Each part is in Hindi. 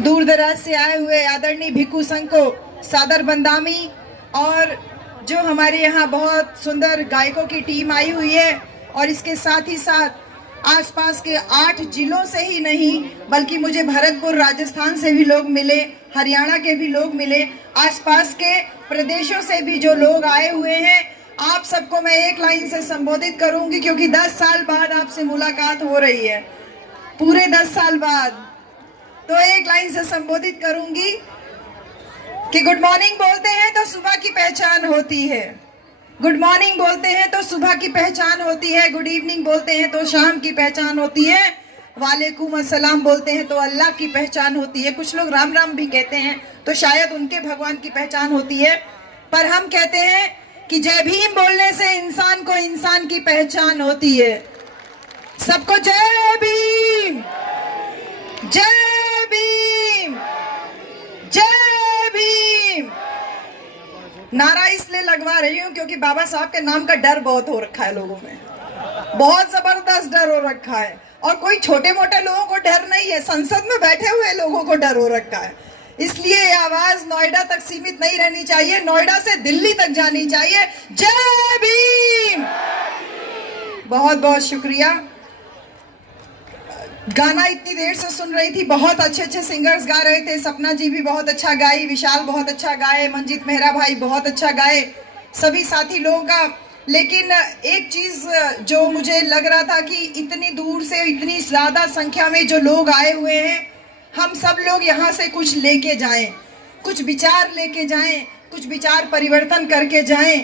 दूर दराज से आए हुए आदरणीय भिक्खू संघ को सादर बंदामी और जो हमारे यहाँ बहुत सुंदर गायकों की टीम आई हुई है और इसके साथ ही साथ आसपास के 8 जिलों से ही नहीं बल्कि मुझे भरतपुर राजस्थान से भी लोग मिले, हरियाणा के भी लोग मिले, आसपास के प्रदेशों से भी जो लोग आए हुए हैं। आप सबको मैं एक लाइन से संबोधित करूंगी क्योंकि 10 साल बाद आपसे मुलाकात हो रही है, पूरे 10 साल बाद। तो एक लाइन से संबोधित करूंगी कि गुड मॉर्निंग बोलते हैं तो सुबह की पहचान होती है, गुड मॉर्निंग बोलते हैं तो सुबह की पहचान होती है, गुड इवनिंग बोलते हैं तो शाम की पहचान होती है, वालेकुम अस्सलाम बोलते हैं तो अल्लाह की पहचान होती है। कुछ लोग राम राम भी कहते हैं तो शायद उनके भगवान की पहचान होती है, पर हम कहते हैं कि जय भीम बोलने से इंसान को इंसान की पहचान होती है। सबको जय भीम, जय भीम, जय भीम। नारा इसलिए लगवा रही हूँ क्योंकि बाबा साहब के नाम का डर बहुत हो रखा है लोगों में, बहुत जबरदस्त डर हो रखा है। और कोई छोटे मोटे लोगों को डर नहीं है, संसद में बैठे हुए लोगों को डर हो रखा है। इसलिए ये आवाज नोएडा तक सीमित नहीं रहनी चाहिए, नोएडा से दिल्ली तक जानी चाहिए। जय भीम। बहुत बहुत शुक्रिया। गाना इतनी देर से सुन रही थी, बहुत अच्छे अच्छे सिंगर्स गा रहे थे। सपना जी भी बहुत अच्छा गाई, विशाल बहुत अच्छा गाए, मंजीत मेहरा भाई बहुत अच्छा गाए, सभी साथी लोगों का। लेकिन एक चीज जो मुझे लग रहा था कि इतनी दूर से इतनी ज्यादा संख्या में जो लोग आए हुए हैं, हम सब लोग यहाँ से कुछ लेके जाएं, कुछ विचार लेके जाएं, कुछ विचार परिवर्तन करके जाएं।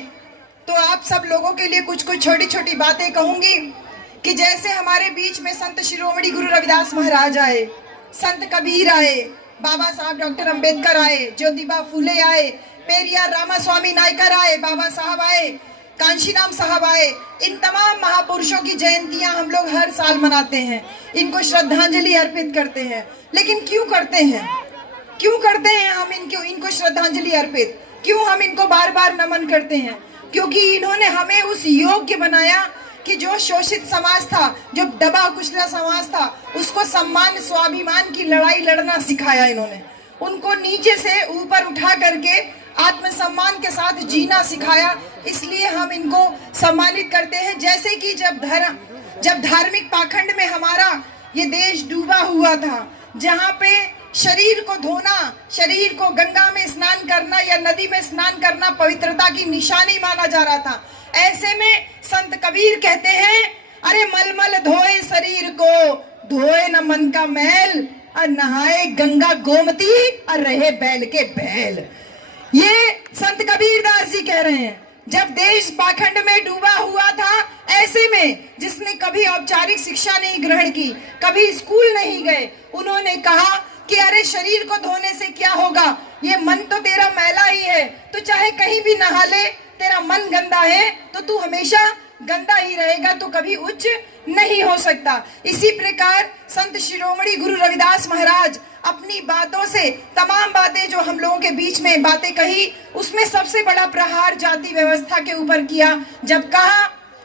तो आप सब लोगों के लिए कुछ कुछ छोटी छोटी बातें कहूंगी कि जैसे हमारे बीच में संत शिरोमणि गुरु रविदास महाराज आए, संत कबीर आए, बाबा साहब डॉक्टर अंबेडकर आए, ज्योतिबा फूले आए, पेरियार रामास्वामी नायकर आए, बाबा साहब आए, कांशीराम साहब आए। इन तमाम महापुरुषों की जयंतियां हम लोग हर साल मनाते हैं, इनको श्रद्धांजलि अर्पित करते हैं। लेकिन क्यों करते हैं, क्यों करते हैं हम इनको श्रद्धांजलि अर्पित, क्यों हम इनको बार बार नमन करते हैं? क्योंकि इन्होंने हमें उस योग्य बनाया कि जो शोषित समाज था, जो दबा कुचला समाज था, उसको सम्मान स्वाभिमान की लड़ाई लड़ना सिखाया इन्होंने। उनको नीचे से ऊपर उठा करके आत्मसम्मान के साथ जीना सिखाया। इसलिए हम इनको सम्मानित करते हैं। जैसे कि जब धार्मिक पाखंड में हमारा ये देश डूबा हुआ था, जहाँ पे शरीर को धोना, शरीर को गंगा में स्नान करना या नदी में स्नान करना पवित्रता की निशानी माना जा रहा था, ऐसे में संत कबीर कहते हैं, अरे मलमल धोए शरीर को, धोए न मन का मैल, और नहाए गंगा गोमती और रहे बैल के बैल। ये संत कबीर दास जी कह रहे हैं। जब देश पाखंड में डूबा हुआ था, ऐसे में जिसने कभी औपचारिक शिक्षा नहीं ग्रहण की, कभी स्कूल नहीं गए, उन्होंने कहा कि अरे शरीर को धोने से क्या होगा, ये मन तो तेरा मैला ही है, तो चाहे कहीं भी नहा ले, तेरा मन गंदा है तो तू हमेशा गंदा ही रहेगा, तो कभी उच्च नहीं हो सकता। इसी प्रकार संत शिरोमणि गुरु रविदास महाराज अपनी बातों से, तमाम बातें जो हम लोगों के बीच में बातें कही, उसमें सबसे बड़ा प्रहार जाति व्यवस्था के ऊपर किया। जब कहा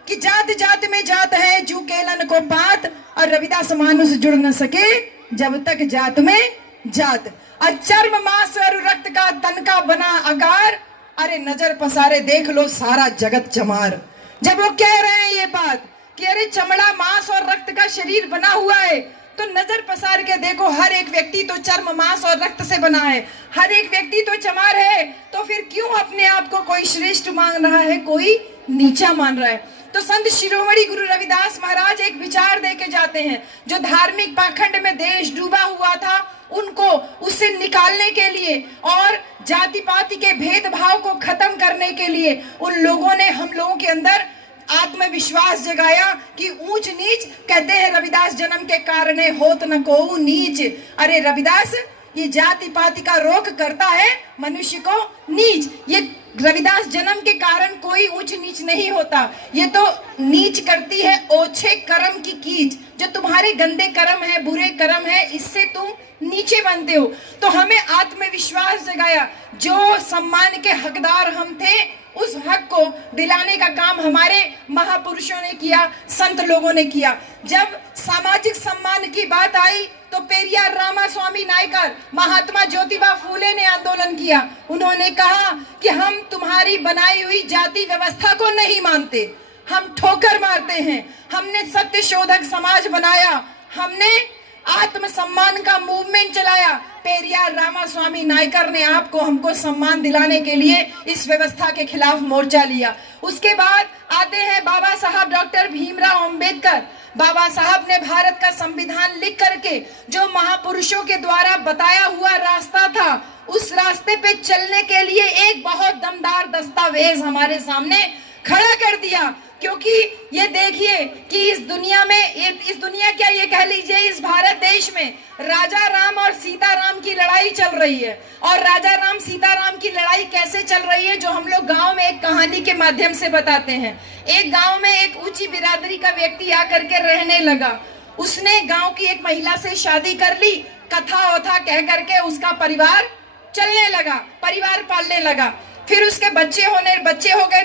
कि जात जात में जात है, जू केलन को बात, और रविदास मानुष जुड़ न सके जब तक जात में जात। और चर्म मांस और रक्त का तन का बना आकार, अरे नजर पसारे देख लो सारा जगत चमार। जब वो कह रहे हैं ये बात कि अरे चमड़ा मांस और रक्त का शरीर बना हुआ है, तो नजर पसार के देखो, हर एक व्यक्ति तो चर्म मांस और रक्त से बना है, हर एक व्यक्ति तो चमार है, तो फिर क्यों अपने आप को कोई श्रेष्ठ मान रहा है, कोई नीचा मान रहा है? तो संत शिरोमणि गुरु रविदास महाराज एक विचार दे के जाते हैं, जो धार्मिक पाखंड में देश डूबा हुआ था, उनको उससे निकालने के लिए और जाति पाति के भेदभाव को खत्म करने के लिए उन लोगों ने हम लोगों के अंदर आत्मविश्वास जगाया कि ऊंच नीच, कहते हैं रविदास जन्म के कारणे होत न को नीच। अरे रविदास ये जाति पाति का रोक करता है मनुष्य को नीच। ये रविदास जन्म के कारण कोई ऊंच नीच नहीं होता, ये तो नीच करती है ओछे कर्म की कीच। जो तुम्हारे गंदे कर्म है, बुरे कर्म है, इससे तुम नीचे बनते हो। तो हमें आत्मविश्वास जगाया, जो सम्मान के हकदार हम थे, उस हक को दिलाने का काम हमारे महापुरुषों ने किया, संत लोगों ने किया। जब सामाजिक सम्मान की बात आई तो पेरियार रामास्वामी नायकर, महात्मा ज्योतिबा फूले ने आंदोलन किया। उन्होंने कहा कि हम तुम्हारी बनाई हुई जाति व्यवस्था को नहीं मानते, हम ठोकर मारते हैं। हमने सत्य शोधक समाज बनाया, हमने आत्मसम्मान का मूवमेंट चलाया। पेरियार रामास्वामी नायकर ने आपको हमको सम्मान दिलाने के लिए इस व्यवस्था के खिलाफ मोर्चा लिया। उसके बाद आते हैं बाबा साहब डॉक्टर भीमराव अंबेडकर। बाबा साहब ने भारत का संविधान लिख करके जो महापुरुषों के द्वारा बताया हुआ रास्ता था, उस रास्ते पे चलने के लिए एक बहुत दमदार दस्तावेज हमारे सामने खड़ा कर दिया। क्योंकि ये देखिए कि इस दुनिया में, इस दुनिया क्या ये कह लीजिए, इस भारत देश में राजा राम और सीता राम की लड़ाई चल रही है। और राजा राम सीता राम की लड़ाई कैसे चल रही है, जो हम लोग गांव में एक कहानी के माध्यम से बताते हैं। एक गांव में एक ऊंची बिरादरी का व्यक्ति आकर के रहने लगा। उसने गांव की एक महिला से शादी कर ली, कथा वथा कह करके उसका परिवार चलने लगा, परिवार पालने लगा। फिर उसके बच्चे हो गए,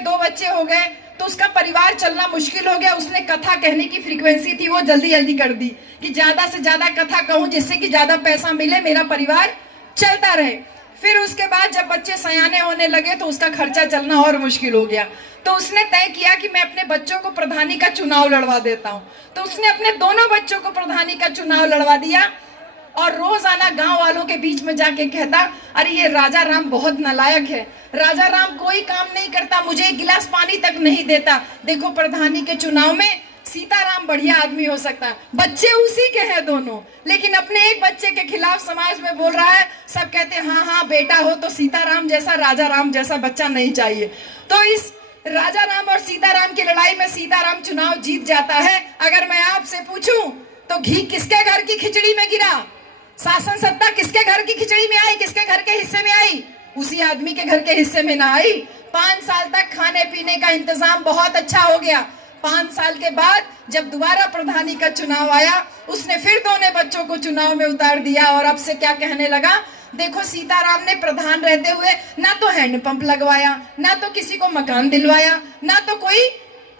2 बच्चे हो गए, तो उसका परिवार चलना मुश्किल हो गया। उसने कथा कहने की फ्रीक्वेंसी थी वो जल्दी जल्दी कर दी कि ज्यादा से ज्यादा कथा कहूं जिससे कि ज्यादा पैसा मिले, मेरा परिवार चलता रहे। फिर उसके बाद जब बच्चे सयाने होने लगे तो उसका खर्चा चलना और मुश्किल हो गया। तो उसने तय किया कि मैं अपने बच्चों को प्रधानी का चुनाव लड़वा देता हूं। तो उसने अपने दोनों बच्चों को प्रधानी का चुनाव लड़वा दिया और रोजाना गांव वालों के बीच में जाके कहता, अरे ये राजा राम बहुत नालायक है, राजा राम कोई काम नहीं करता, मुझे एक गिलास पानी तक नहीं देता। देखो प्रधानी के चुनाव में सीताराम बढ़िया आदमी हो सकता है। बच्चे उसी के हैं दोनों, लेकिन अपने एक बच्चे के खिलाफ समाज में बोल रहा है। सब कहते हैं हाँ हाँ बेटा हो तो सीताराम जैसा, राजा राम जैसा बच्चा नहीं चाहिए। तो इस राजा राम और सीताराम की लड़ाई में सीताराम चुनाव जीत जाता है। अगर मैं आपसे पूछूं तो घी किसके घर की खिचड़ी में गिरा, शासन सत्ता किसके घर की खिचड़ी में आई, किसके घर के हिस्से में आई? उसी आदमी के घर के हिस्से में ना आई। 5 साल तक खाने पीने का इंतजाम बहुत अच्छा हो गया। 5 साल के बाद जब दोबारा प्रधानी का चुनाव आया, उसने फिर दोनों बच्चों को चुनाव में उतार दिया और अब से क्या कहने लगा, देखो सीताराम ने प्रधान रहते हुए ना तो हैंडपंप लगवाया, ना तो किसी को मकान दिलवाया, ना तो कोई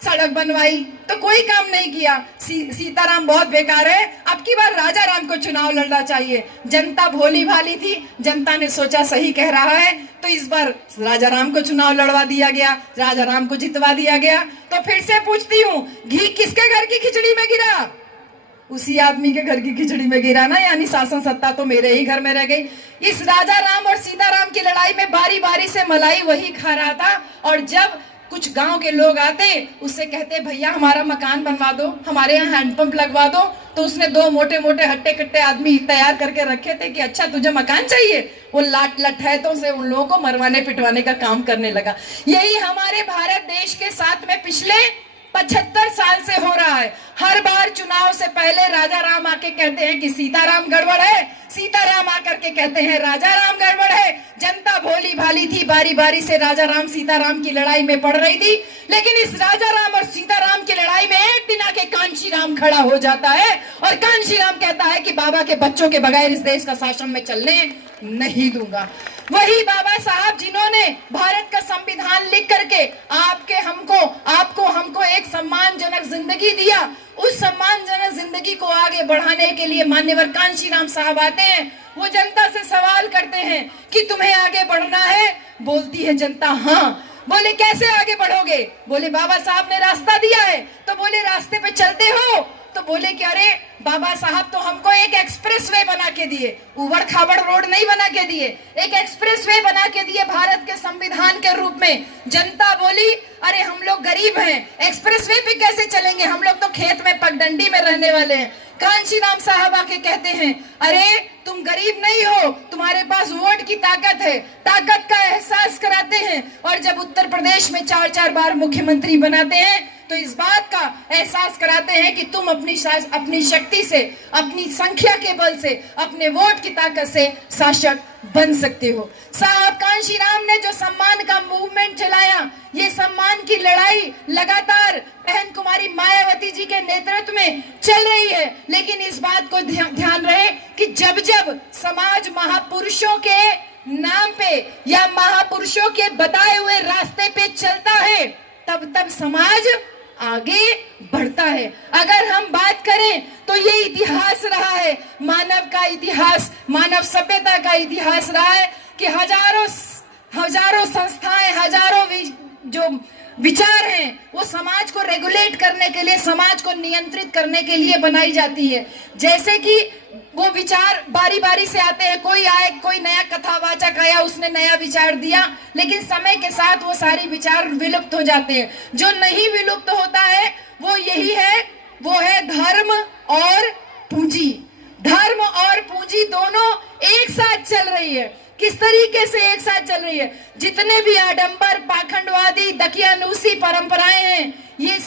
सड़क बनवाई, तो कोई काम नहीं किया। सीताराम बहुत बेकार है। अब की बार राजा राम को चुनाव लड़ना चाहिए। जनता भोली भाली थी, जनता ने सोचा सही कह रहा है, तो इस बार राजा राम को चुनाव लड़वा दिया गया, राजा राम को जितवा दिया गया। तो फिर से पूछती हूँ, घी किसके घर की खिचड़ी में गिरा? उसी आदमी के घर की खिचड़ी में गिरा ना, यानी शासन सत्ता तो मेरे ही घर में रह गई। इस राजा राम और सीताराम की लड़ाई में बारी बारी से मलाई वही खा रहा था। और जब कुछ गांव के लोग आते, उससे कहते भैया हमारा मकान बनवा दो, हमारे यहाँ हैंडपंप लगवा दो, तो उसने 2 मोटे मोटे हट्टे कट्टे आदमी तैयार करके रखे थे कि अच्छा तुझे मकान चाहिए। वो लठैतों से उन लोगों को मरवाने पिटवाने का काम करने लगा। यही हमारे भारत देश के साथ में पिछले 75 साल से हो रहा है। हर बार चुनाव से पहले राजा राम आके कहते हैं कि सीताराम गड़बड़ है, सीताराम आकर के कहते हैं राजा राम गड़बड़ है। जनता भोली भाली थी, बारी बारी से राजा राम सीताराम की लड़ाई में पड़ रही थी। लेकिन इस राजा राम और सीताराम की लड़ाई में एक दिन आके कांशी राम खड़ा हो जाता है और कांशी राम कहता है कि बाबा के बच्चों के बगैर इस देश का शासन में चलने नहीं दूंगा। वही बाबा साहब जिन्होंने भारत का संविधान लिख करके आपको हमको एक सम्मानजनक जिंदगी दिया, उस सम्मानजनक जिंदगी को आगे बढ़ाने के लिए मान्यवर कांशी राम साहब आते हैं। वो जनता से सवाल करते हैं कि तुम्हें आगे बढ़ना है? बोलती है जनता हाँ। बोले कैसे आगे बढ़ोगे? बोले बाबा साहब ने रास्ता दिया है। तो बोले रास्ते पे चलते हो? तो बोले कि अरे बाबा साहब तो हमको एक एक्सप्रेस वे बना के दिए, उबड़ खाबड़ रोड नहीं बना के दिए, एक एक्सप्रेस वे बना के दिए भारत के संविधान के रूप में। जनता बोली अरे हम लोग गरीब हैं, एक्सप्रेस वे पे कैसे चलेंगे, हम लोग तो खेत में पगडंडी में रहने वाले हैं। कांशी राम साहब आके कहते हैं अरे तुम गरीब नहीं हो, तुम्हारे पास वोट की ताकत है, ताकत का एहसास कराते हैं। और जब उत्तर प्रदेश में 4-4 बार मुख्यमंत्री बनाते हैं तो इस बात का एहसास कराते हैं कि तुम अपनी शक्ति से, अपनी संख्या के बल से, अपने वोट की ताकत से शासक बन सकते हो। साहब कांशी राम ने जो सम्मान का मूवमेंट चलाया, ये सम्मान की लड़ाई लगातार बहन कुमारी मायावती जी के नेतृत्व में चल रही है। लेकिन इस बात को ध्यान रहे कि जब जब समाज महापुरुषों के नाम पे या महापुरुषों के बताए हुए रास्ते पे चलता है, तब तब समाज आगे बढ़ता है। अगर हम बात करें तो ये इतिहास रहा है, मानव का इतिहास, मानव सभ्यता का इतिहास रहा है कि हजारों संस्थाएं, हजारों जो विचार हैं वो समाज को रेगुलेट करने के लिए, समाज को नियंत्रित करने के लिए बनाई जाती है। जैसे कि वो विचार बारी बारी से आते हैं, कोई आए, कोई नया कथावाचक आया, उसने नया विचार दिया, लेकिन समय के साथ वो सारे विचार विलुप्त हो जाते हैं। जो नहीं विलुप्त होता है वो यही है, वो है धर्म और पूंजी। धर्म और पूंजी दोनों एक साथ चल रही है। किस तरीके से एक साथ चल रही है? जितने भी आडंबर, पाखंडवादी, दकियानूसी परंपराएं हैं, ये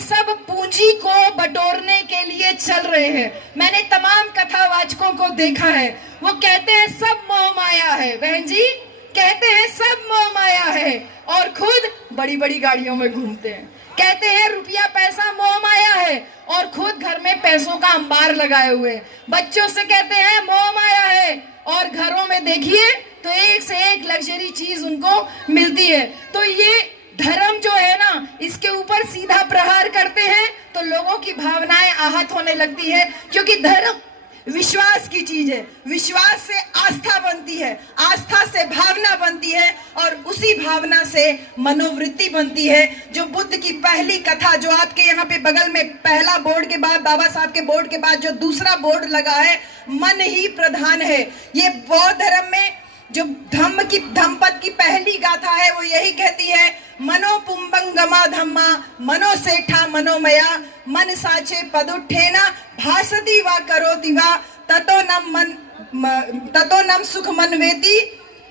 सब पूंजी को बटोरने के लिए चल रहे हैं। मैंने तमाम कथावाचकों को देखा है, वो कहते हैं सब मोह माया है, बहन जी कहते हैं सब मोह माया है, और खुद बड़ी बड़ी गाड़ियों में घूमते हैं। कहते हैं रुपया पैसा मोह माया है, और खुद घर में पैसों का अंबार लगाए हुए। बच्चों से कहते हैं मोह माया है, और घरों में देखिए तो एक से एक लग्जरी चीज उनको मिलती है। तो ये धर्म जो है ना, इसके ऊपर सीधा प्रहार करते हैं तो लोगों की भावनाएं आहत होने लगती है, क्योंकि धर्म विश्वास की चीज है। विश्वास से आस्था बनती है, आस्था से भावना बनती है, और उसी भावना से मनोवृत्ति बनती है। जो बुद्ध की पहली कथा, जो आपके यहाँ पे बगल में पहला बोर्ड के बाद, बाबा साहब के बोर्ड के बाद जो दूसरा बोर्ड लगा है, मन ही प्रधान है। ये बौद्ध धर्म में जो धम्मपद की पहली गाथा है वो यही कहती है, मनो पुंबंगमा धम्मा मनो सेठा मनोमया मन साचे पदुठेना भासती वा करोति वा ततो नम सुख मनवेति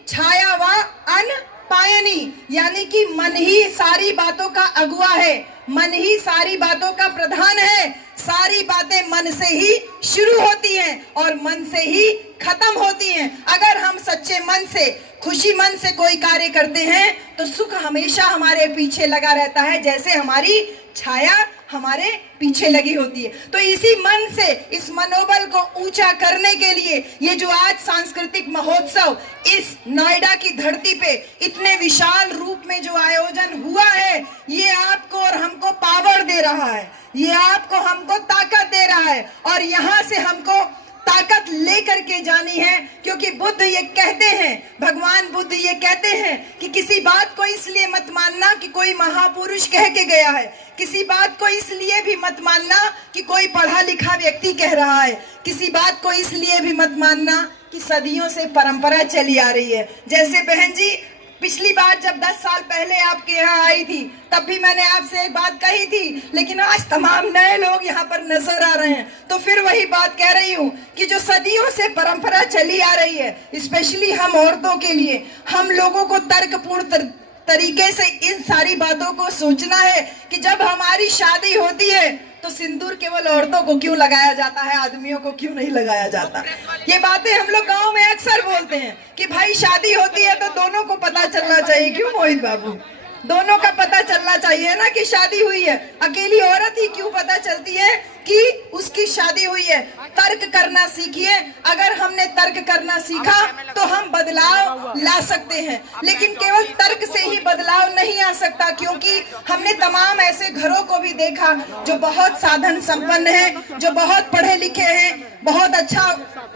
छाया वा अन पायनी। यानी कि मन ही सारी बातों का अगुआ है, मन ही सारी बातों का प्रधान है। सारी बातें मन से ही शुरू होती हैं और मन से ही खत्म होती हैं। अगर हम सच्चे मन से, खुशी मन से कोई कार्य करते हैं तो सुख हमेशा हमारे पीछे लगा रहता है, जैसे हमारी छाया हमारे पीछे लगी होती है। तो इसी मन से, इस मनोबल को ऊंचा करने के लिए ये जो आज सांस्कृतिक महोत्सव इस नोएडा की धरती पे इतने विशाल रूप में जो आयोजन हुआ है, ये आपको और हमको पावर दे रहा है, ये आपको हमको ताकत दे रहा है, और यहाँ से हमको ताकत लेकर के जानी है। क्योंकि बुद्ध ये कहते हैं, भगवान बुद्ध ये कहते हैं कि किसी बात को इसलिए मत मानना कि कोई महापुरुष कह के गया है, किसी बात को इसलिए भी मत मानना कि कोई पढ़ा लिखा व्यक्ति कह रहा है, किसी बात को इसलिए भी मत मानना कि सदियों से परंपरा चली आ रही है। जैसे बहन जी, पिछली बार जब 10 साल पहले आपके यहाँ आई थी तब भी मैंने आपसे एक बात कही थी, लेकिन आज तमाम नए लोग यहाँ पर नजर आ रहे हैं, तो फिर वही बात कह रही हूँ कि जो सदियों से परंपरा चली आ रही है, स्पेशली हम औरतों के लिए, हम लोगों को तर्कपूर्ण तरीके से इन सारी बातों को सोचना है कि जब हमारी शादी होती है तो सिंदूर केवल औरतों को क्यों लगाया जाता है, आदमियों को क्यों नहीं लगाया जाता। ये बातें हम लोग गांव में अक्सर बोलते हैं कि भाई शादी होती है तो दोनों को पता चलना चाहिए। क्यों मोहित बाबू? दोनों का पता चलना चाहिए ना कि शादी हुई है। अकेली औरत ही क्यों पता चलती है कि उसकी शादी हुई है? तर्क करना सीखिए। अगर हमने तर्क करना सीखा तो हम बदलाव ला सकते हैं, लेकिन केवल तर्क से ही बदलाव नहीं आ सकता, क्योंकि हमने तमाम ऐसे घरों को भी देखा जो बहुत साधन संपन्न है, जो बहुत पढ़े लिखे हैं, बहुत अच्छा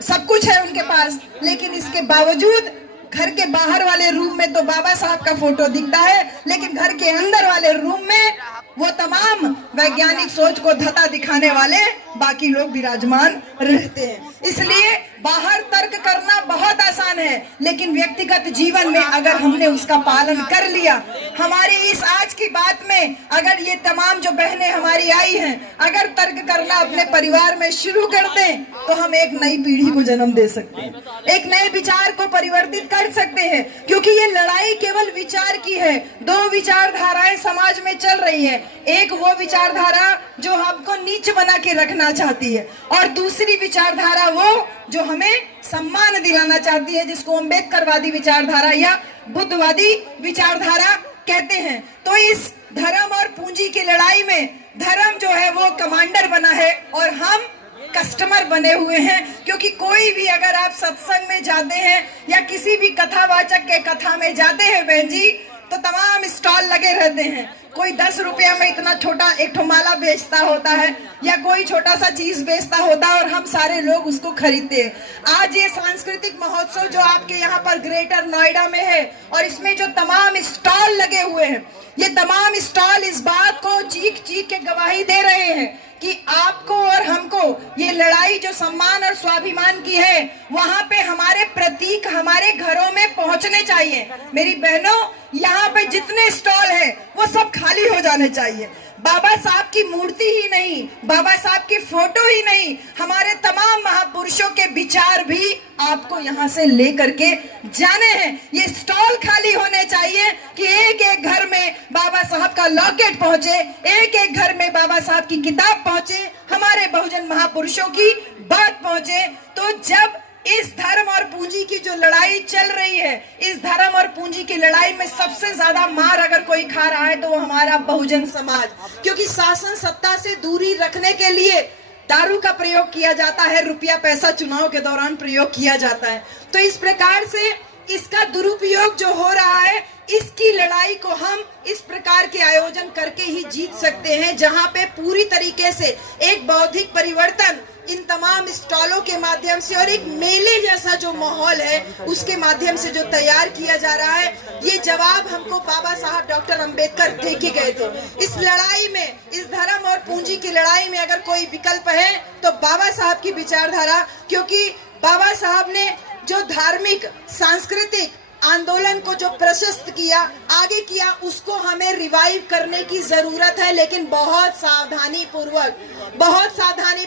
सब कुछ है उनके पास, लेकिन इसके बावजूद घर के बाहर वाले रूम में तो बाबा साहब का फोटो दिखता है, लेकिन घर के अंदर वाले रूम में वो तमाम वैज्ञानिक सोच को धता दिखाने वाले बाकी लोग विराजमान रहते हैं। इसलिए बाहर तर्क करना बहुत आसान है, लेकिन व्यक्तिगत जीवन में अगर हमने उसका पालन कर लिया, हमारी इस आज की बात में अगर ये तमाम जो बहनें हमारी आई हैं, अगर तर्क करना अपने परिवार में शुरू कर दें तो हम एक नई पीढ़ी को जन्म दे सकते हैं, एक नए विचार को परिवर्तित कर सकते हैं। क्योंकि ये लड़ाई केवल विचार की है। दो विचारधाराएं समाज में चल रही है, एक वो विचारधारा जो हमको नीच बना के रखना चाहती है, और दूसरी विचारधारा वो जो हमें सम्मान दिलाना चाहती है, जिसको अम्बेडकरवादी विचारधारा या बुद्धवादी विचारधारा कहते हैं। तो इस धर्म और पूंजी की लड़ाई में धर्म जो है वो कमांडर बना है और हम कस्टमर बने हुए हैं। क्योंकि कोई भी अगर आप सत्संग में जाते हैं या किसी भी कथावाचक के कथा में जाते हैं बहन जी, तो तमाम स्टॉल लगे रहते हैं, कोई 10 रुपया में इतना छोटा एक ठो माला बेचता होता है या कोई छोटा सा चीज बेचता होता है और हम सारे लोग उसको खरीदते हैं। आज ये सांस्कृतिक महोत्सव जो आपके यहाँ पर ग्रेटर नोएडा में है और इसमें जो तमाम स्टॉल लगे हुए हैं, ये तमाम स्टॉल इस बात को चीख चीख के गवाही दे रहे हैं कि आपको और हमको ये लड़ाई जो सम्मान और स्वाभिमान की है, वहां पे हमारे प्रतीक हमारे घरों में पहुंचने चाहिए। मेरी बहनों, यहाँ पे जितने स्टॉल है वो सब खाली हो जाने चाहिए। बाबा साहब की मूर्ति ही नहीं, बाबा साहब की फोटो ही नहीं, हमारे तमाम महापुरुषों के विचार भी आपको यहाँ से लेकर के जाने हैं। ये स्टॉल खाली होने चाहिए कि एक एक घर में बाबा साहब का लॉकेट पहुंचे, एक एक घर में बाबा साहब की किताब पहुंचे, हमारे बहुजन महापुरुषों की बात पहुंचे। तो जब इस धर्म और पूंजी की जो लड़ाई चल रही है, इस धर्म और पूंजी की लड़ाई में सबसे ज्यादा मार अगर कोई खा रहा है तो वो हमारा बहुजन समाज, क्योंकि शासन सत्ता से दूरी रखने के लिए दारू का प्रयोग किया जाता है, रुपया पैसा चुनाव के दौरान प्रयोग किया जाता है। तो इस प्रकार से इसका दुरुपयोग जो हो रहा है, इसकी लड़ाई को हम इस प्रकार के आयोजन करके ही जीत सकते हैं, जहां पे पूरी तरीके से एक बौद्धिक परिवर्तन इन तमाम स्टॉलों के माध्यम से और एक मेले जैसा जो माहौल है उसके माध्यम से जो तैयार किया जा रहा है, ये जवाब हमको बाबा साहब डॉक्टर अंबेडकर दे के गए थे। इस लड़ाई में, इस धर्म और पूंजी की लड़ाई में अगर कोई विकल्प है तो बाबा साहब की विचारधारा, क्योंकि बाबा साहब ने जो धार्मिक सांस्कृतिक आंदोलन को जो प्रशस्त किया, आगे किया, उसको हमें रिवाइव करने की जरूरत है, लेकिन बहुत सावधानी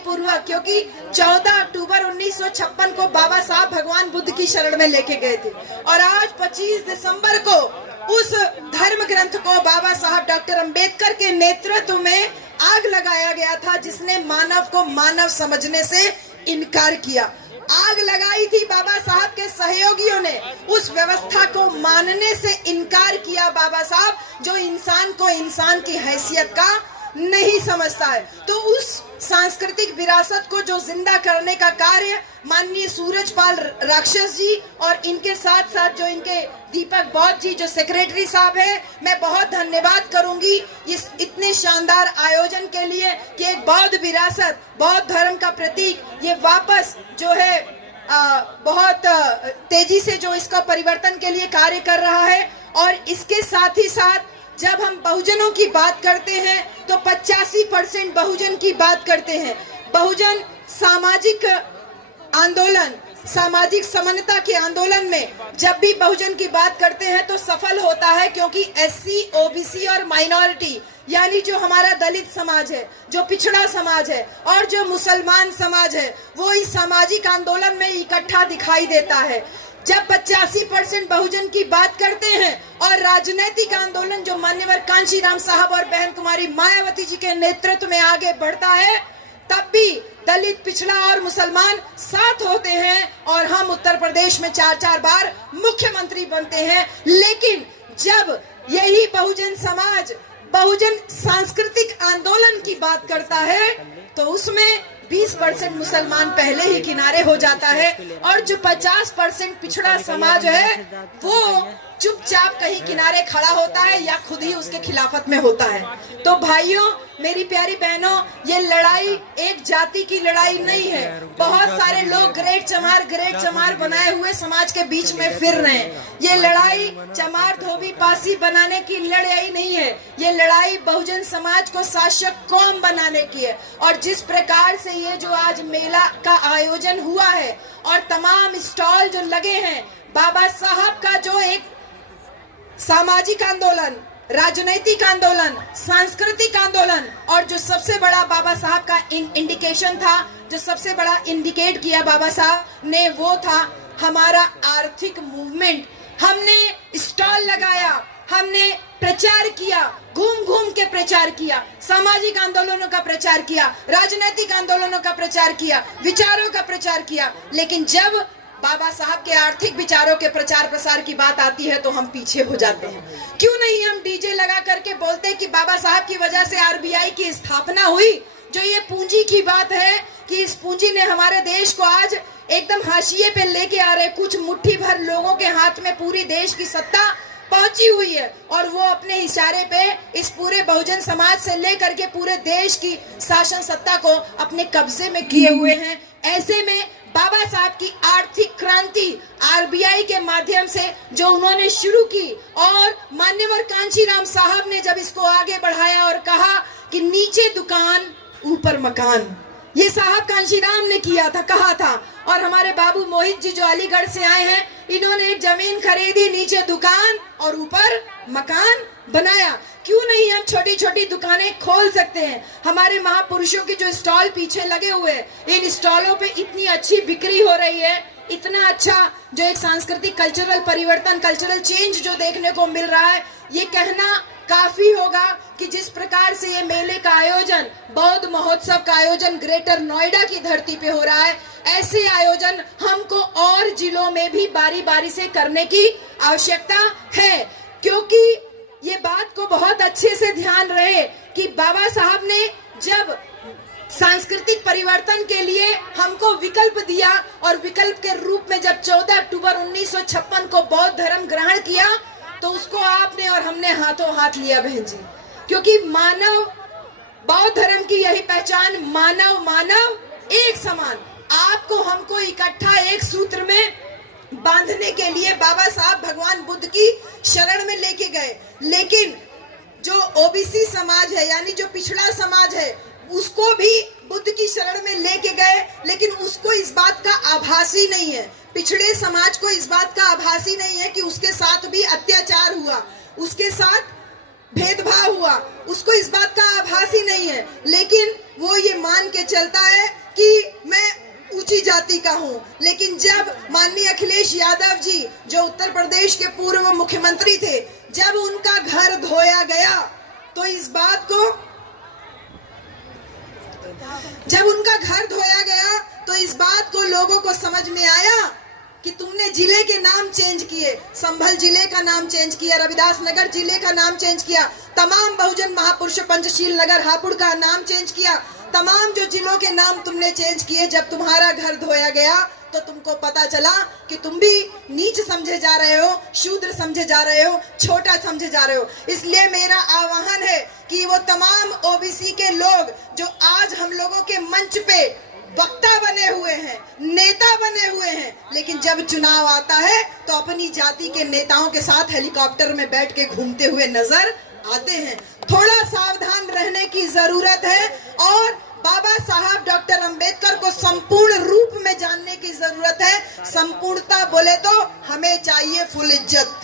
पूर्वक, क्योंकि 14 अक्टूबर 1956 को बाबा साहब भगवान बुद्ध की शरण में लेके गए थे और आज 25 दिसंबर को उस धर्म ग्रंथ को बाबा साहब डॉक्टर अंबेडकर के नेतृत्व में आग लगाया गया था, जिसने मानव को मानव समझने से इनकार किया। आग लगाई थी बाबा साहब के सहयोगियों ने, उस व्यवस्था को मानने से इनकार किया बाबा साहब, जो इंसान को इंसान की हैसियत का नहीं समझता है। तो उस सांस्कृतिक विरासत को जो जिंदा करने का कार्य माननीय सूरजपाल राक्षस जी और इनके साथ साथ जो इनके दीपक बौद्ध जी जो सेक्रेटरी साहब है, मैं बहुत धन्यवाद करूंगी इस इतने शानदार आयोजन के लिए कि एक बौद्ध विरासत, बौद्ध धर्म का प्रतीक ये वापस जो है बहुत तेजी से जो इसका परिवर्तन के लिए कार्य कर रहा है। और इसके साथ ही साथ जब हम बहुजनों की बात करते हैं तो 85% बहुजन की बात करते हैं। बहुजन सामाजिक आंदोलन, सामाजिक समानता के आंदोलन में जब भी बहुजन की बात करते हैं तो सफल होता है, क्योंकि एससी, ओबीसी और माइनॉरिटी यानी जो हमारा दलित समाज है, जो पिछड़ा समाज है और जो मुसलमान समाज है, वो इस सामाजिक आंदोलन में इकट्ठा दिखाई देता है। जब 85% बहुजन की बात करते हैं और राजनीतिक आंदोलन जो मान्यवर कांशीराम साहब और बहन कुमारी मायावती जी के नेतृत्व में आगे बढ़ता है, तब भी दलित, पिछड़ा और मुसलमान साथ होते हैं और हम उत्तर प्रदेश में 4-4 बार मुख्यमंत्री बनते हैं। लेकिन जब यही बहुजन समाज बहुजन सांस्कृतिक आंदोलन की बात करता है तो उसमें 20% मुसलमान पहले ही किनारे हो जाता है और जो 50% पिछड़ा समाज है वो चुपचाप कहीं किनारे खड़ा होता है या खुद ही उसके खिलाफत में होता है। तो भाइयों, मेरी प्यारी बहनों, ये लड़ाई एक जाति की लड़ाई नहीं है। बहुत सारे लोग ग्रेट चमार बनाए हुए समाज के बीच में फिर रहे हैं। ये लड़ाई चमार धोबी पासी बनाने की लड़ाई नहीं है, ये लड़ाई बहुजन समाज को शासक कौम बनाने की है। और जिस प्रकार से ये जो आज मेला का आयोजन हुआ है और तमाम स्टॉल जो लगे हैं, बाबा साहब का जो एक सामाजिक आंदोलन, राजनैतिक आंदोलन, सांस्कृतिक आंदोलन और जो सबसे बड़ा बाबा साहब का इंडिकेशन था, जो सबसे बड़ा इंडिकेट किया बाबा साहब ने, वो था हमारा आर्थिक मूवमेंट। हमने स्टॉल लगाया, हमने प्रचार किया, घूम घूम के प्रचार किया, सामाजिक आंदोलनों का प्रचार किया, राजनीतिक आंदोलनों का प्रचार किया, विचारों का प्रचार किया। लेकिन जब बाबा साहब के आर्थिक विचारों के प्रचार प्रसार की बात आती है तो हम पीछे हो जाते हैं। क्यों नहीं हम डीजे लगा करके बोलते कि बाबा साहब की वजह से आरबीआई की स्थापना हुई। जो ये पूंजी की बात है कि इस पूंजी ने हमारे देश को आज एकदम हाशिए पे लेके आ रहे, कुछ मुट्ठी भर लोगों के हाथ में पूरी देश की सत्ता पहुंची हुई है और वो अपने इशारे पे इस पूरे बहुजन समाज से लेकर के पूरे देश की शासन सत्ता को अपने कब्जे में किए हुए हैं। ऐसे में बाबा साहब की आर्थिक क्रांति आरबीआई के माध्यम से जो उन्होंने शुरू की और मान्यवर कांशीराम साहब ने जब इसको आगे बढ़ाया और कहा कि नीचे दुकान ऊपर मकान, ये साहब कांशीराम ने किया था, कहा था। और हमारे बाबू मोहित जी जो अलीगढ़ से आए हैं, इन्होंने एक जमीन खरीदी, नीचे दुकान और ऊपर मकान बनाया। क्यों नहीं हम छोटी छोटी दुकानें खोल सकते हैं? हमारे महापुरुषों के जो स्टॉल पीछे लगे हुए हैं, इन स्टॉलों पे इतनी अच्छी बिक्री हो रही है, इतना अच्छा जो एक सांस्कृतिक कल्चरल परिवर्तन, कल्चरल चेंज जो देखने को मिल रहा है, ये कहना काफी होगा कि जिस प्रकार से ये मेले का आयोजन, बौद्ध महोत्सव का आयोजन ग्रेटर नोएडा की धरती पे हो रहा है, ऐसे आयोजन हमको और जिलों में भी बारी बारी से करने की आवश्यकता है। क्योंकि ये बात को बहुत अच्छे से ध्यान रहे कि बाबा साहब ने जब सांस्कृतिक परिवर्तन के लिए हमको विकल्प दिया और विकल्प के रूप में जब 14 अक्टूबर 1956 को बौद्ध धर्म ग्रहण किया, तो उसको आपने और हमने हाथों हाथ लिया बहन जी। क्योंकि मानव, बौद्ध धर्म की यही पहचान, मानव मानव एक समान, आपको हमको इकट्ठा एक सूत्र में बांधने के लिए बाबा साहब भगवान बुद्ध की शरण में लेके गए। लेकिन जो ओबीसी समाज है, यानी जो पिछड़ा समाज है, उसको भी बुद्ध की शरण में लेके गए, लेकिन उसको इस बात का आभास ही नहीं है, पिछड़े समाज को इस बात का आभास ही नहीं है कि उसके साथ भी अत्याचार हुआ, उसके साथ भेदभाव हुआ, उसको इस बात का आभास ही नहीं है। लेकिन वो ये मान के चलता है कि मैं ऊंची जाति का हूँ। लेकिन जब माननीय अखिलेश यादव जी जो उत्तर प्रदेश के पूर्व मुख्यमंत्री थे, जब उनका घर धोया गया, तो इस बात को, जब उनका घर धोया गया तो इस बात को लोगों को समझ में आया कि तुमने जिले के नाम चेंज किए, संभल जिले का नाम चेंज किया, रविदास नगर जिले का नाम चेंज किया, तमाम बहुजन महापुरुष पंचशील नगर हापुड़ का नाम चेंज किया, तमाम जो जिलों के नाम तुमने चेंज किए। जब तुम्हारा घर धोया गया तो तुमको पता चला कि तुम भी नीच समझे जा रहे हो, शूद्र समझे जा रहे हो, छोटा समझे जा रहे हो। इसलिए मेरा आह्वान है कि वो तमाम ओबीसी के लोग जो आज हम लोगों के मंच पे वक्ता बने हुए हैं, नेता बने हुए हैं, लेकिन जब चुनाव आता है तो अपनी जाति के नेताओं के साथ हेलीकॉप्टर में बैठ के घूमते हुए नजर आते हैं। थोड़ा सावधान रहने की जरूरत है और बाबा साहब डॉक्टर अंबेडकर को संपूर्ण रूप में जानने की जरूरत है। संपूर्णता बोले तो हमें चाहिए फुल इज्जत,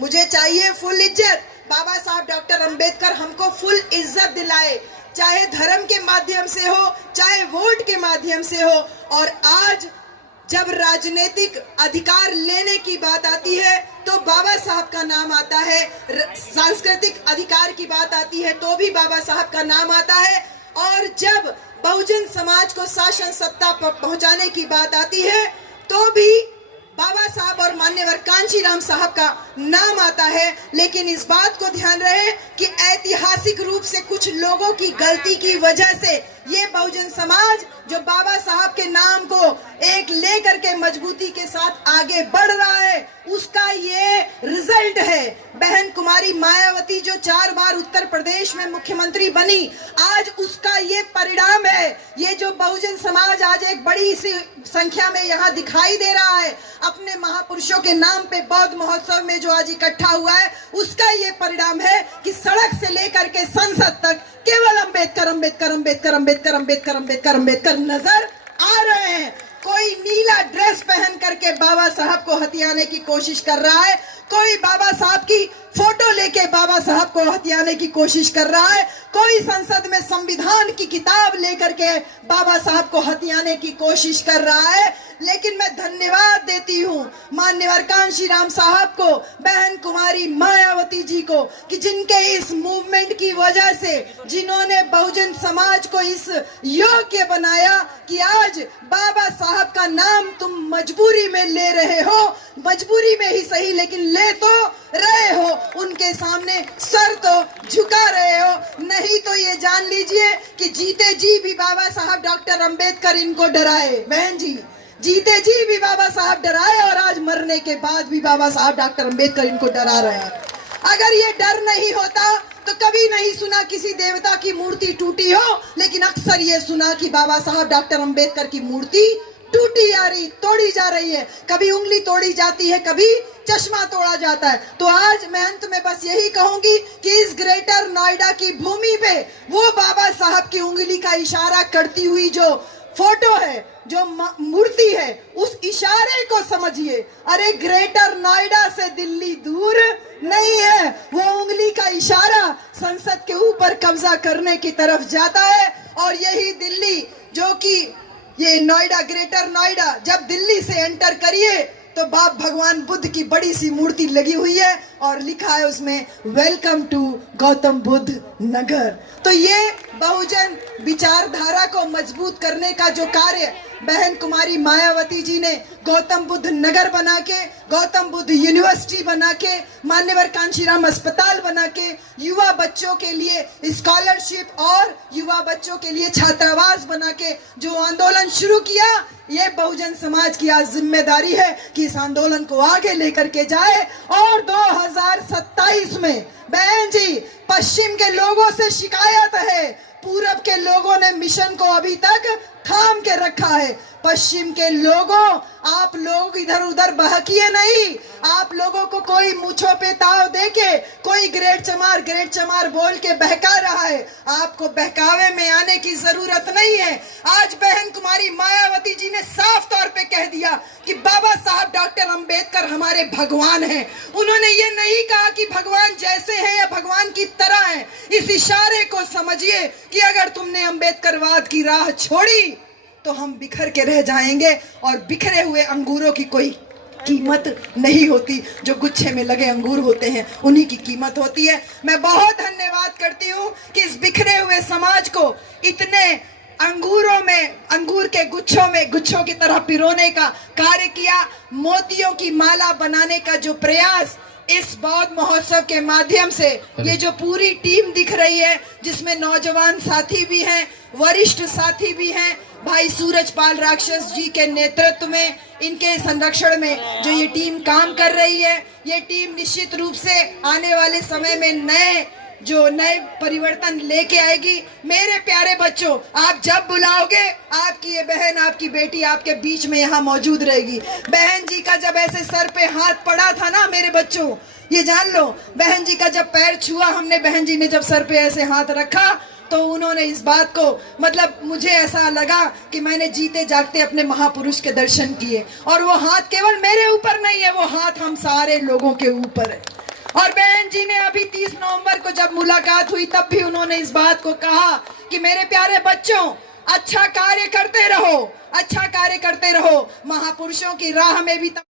मुझे चाहिए फुल इज्जत। बाबा साहब डॉक्टर अंबेडकर हमको फुल इज्जत दिलाए, चाहे धर्म के माध्यम से हो, चाहे वोट के माध्यम से हो। और आज जब राजनीतिक अधिकार लेने की बात आती है तो बाबा साहब का नाम आता है, सांस्कृतिक अधिकार की बात आती है तो भी बाबा साहब का नाम आता है, और जब बहुजन समाज को शासन सत्ता पर पहुंचाने की बात आती है तो भी बाबा साहब और मान्यवर कांशीराम साहब का नाम आता है। लेकिन इस बात को ध्यान रहे कि ऐतिहासिक रूप से कुछ लोगों की गलती की वजह से ये बहुजन समाज जो बाबा साहब के नाम को एक लेकर के मजबूती के साथ आगे बढ़ रहा है, उसका ये रिजल्ट है। बहन कुमारी मायावती जो 4 बार उत्तर प्रदेश में मुख्यमंत्री बनी, आज उसका ये परिणाम है। ये जो बहुजन समाज आज एक बड़ी सी संख्या में यहाँ दिखाई दे रहा है, अपने महापुरुषों के नाम पे बौद्ध महोत्सव में जो आज इकट्ठा हुआ है, उसका ये परिणाम है कि सड़क से लेकर के संसद तक केवल अंबेडकर अंबेडकर अंबेडकर अंबेडकर अंबेडकर अंबेडकर अंबेडकर नजर आ रहे हैं। कोई नीला ड्रेस पहन करके बाबा साहब को हथियाने की कोशिश कर रहा है, कोई बाबा साहब की फोटो लेके बाबा साहब को हथियाने की कोशिश कर रहा है, कोई संसद में संविधान की किताब लेकर के बाबा साहब को हथियाने की कोशिश कर रहा है। लेकिन मैं धन्यवाद देती हूँ मान्यवर कांशीराम साहब को, बहन कुमारी मायावती जी को, कि जिनके इस मूवमेंट की वजह से, जिन्होंने बहुजन समाज को इस योग्य बनाया कि आज बाबा साहब का नाम तुम मजबूरी में ले रहे हो, मजबूरी में ही सही लेकिन ले तो रहे हो, उनके सामने सर तो झुका रहे हो। नहीं तो ये जान लीजिए कि जीते जी भी बाबा साहब डॉक्टर अंबेडकर इनको डराए। बहन जी, जीते जी भी बाबा साहब डराए और आज मरने के बाद भी बाबा साहब डॉक्टर अंबेडकर इनको डरा रहे हैं। अगर ये डर नहीं होता तो कभी नहीं सुना किसी देवता की मूर्ति टूटी हो, लेकिन अक्सर ये सुना कि बाबा साहब डॉक्टर अंबेडकर की मूर्ति टूटी जा रही, तोड़ी जा रही है, कभी उंगली तोड़ी जाती है, कभी चश्मा तोड़ा जाता है। तो आज मैं अंत में बस यही कहूंगी कि इस ग्रेटर नोएडा की भूमि पे वो बाबा साहब की उंगली का इशारा करती हुई जो फोटो है, जो मूर्ति है, उस इशारे को समझिए। अरे ग्रेटर नोएडा से दिल्ली दूर नहीं है, वो उंगली का इशारा संसद के ऊपर कब्जा करने की तरफ जाता है। और यही दिल्ली, जो कि ये नोएडा, ग्रेटर नोएडा, जब दिल्ली से एंटर करिए तो बाप भगवान बुद्ध की बड़ी सी मूर्ति लगी हुई है और लिखा है उसमें वेलकम टू गौतम बुद्ध नगर। तो ये बहुजन विचारधारा को मजबूत करने का जो कार्य बहन कुमारी मायावती जी ने गौतम बुद्ध नगर बना के, गौतम बुद्ध यूनिवर्सिटी बना के, मान्यवर कांशीराम अस्पताल बना के, युवा बच्चों के लिए स्कॉलरशिप और युवा बच्चों के लिए छात्रावास बना के जो आंदोलन शुरू किया, ये बहुजन समाज की आज जिम्मेदारी है कि इस आंदोलन को आगे लेकर के जाए। और 2027 में बहन जी, पश्चिम के लोगों से शिकायत है, पूरब के लोगों ने मिशन को अभी तक थाम के रखा है। पश्चिम के लोगों, आप लोग इधर उधर बहकिए नहीं। आप लोगों को कोई मूंछों पे ताव देके, कोई ग्रेट चमार बोल के बहका रहा है। आपको बहकावे में आने की जरूरत नहीं है। आज बहन कुमारी मायावती जी ने साफ तौर पे कह दिया कि बाबा साहब डॉक्टर अंबेडकर हमारे भगवान हैं। उन्होंने ये नहीं कहा कि भगवान जैसे हैं या भगवान की तरह हैं। इस इशारे को समझिए कि अगर तुमने अंबेडकरवाद की राह छोड़ी तो हम बिखर के रह जाएंगे, और बिखरे हुए अंगूरों की कोई कीमत नहीं होती। जो गुच्छे में लगे अंगूर होते हैं उन्हीं की कीमत होती है। मैं बहुत धन्यवाद करती हूँ कि इस बिखरे हुए समाज को इतने अंगूरों में, अंगूर के गुच्छों में गुच्छों की तरह पिरोने का कार्य किया। मोतियों की माला बनाने का जो प्रयास इस बौद्ध महोत्सव के माध्यम से, ये जो पूरी टीम दिख रही है, जिसमें नौजवान साथी भी हैं, वरिष्ठ साथी भी हैं, भाई सूरजपाल राक्षस जी के नेतृत्व में, इनके संरक्षण में जो ये टीम काम कर रही है, ये टीम निश्चित रूप से आने वाले समय में नए परिवर्तन लेके आएगी। मेरे प्यारे बच्चों, आप जब बुलाओगे आपकी ये बहन, आपकी बेटी आपके बीच में यहाँ मौजूद रहेगी। बहन जी का जब ऐसे सर पे हाथ पड़ा था ना मेरे बच्चों, ये जान लो, बहन जी का जब पैर छुआ हमने, बहन जी ने जब सर पे ऐसे हाथ रखा तो उन्होंने इस बात को, मतलब मुझे ऐसा लगा कि मैंने जीते जागते अपने महापुरुष के दर्शन किए। और वो हाथ केवल मेरे ऊपर नहीं है, वो हाथ हम सारे लोगों के ऊपर है। और बहन जी ने अभी 30 नवंबर को जब मुलाकात हुई तब भी उन्होंने इस बात को कहा कि मेरे प्यारे बच्चों, अच्छा कार्य करते रहो, अच्छा कार्य करते रहो। महापुरुषों की राह में भी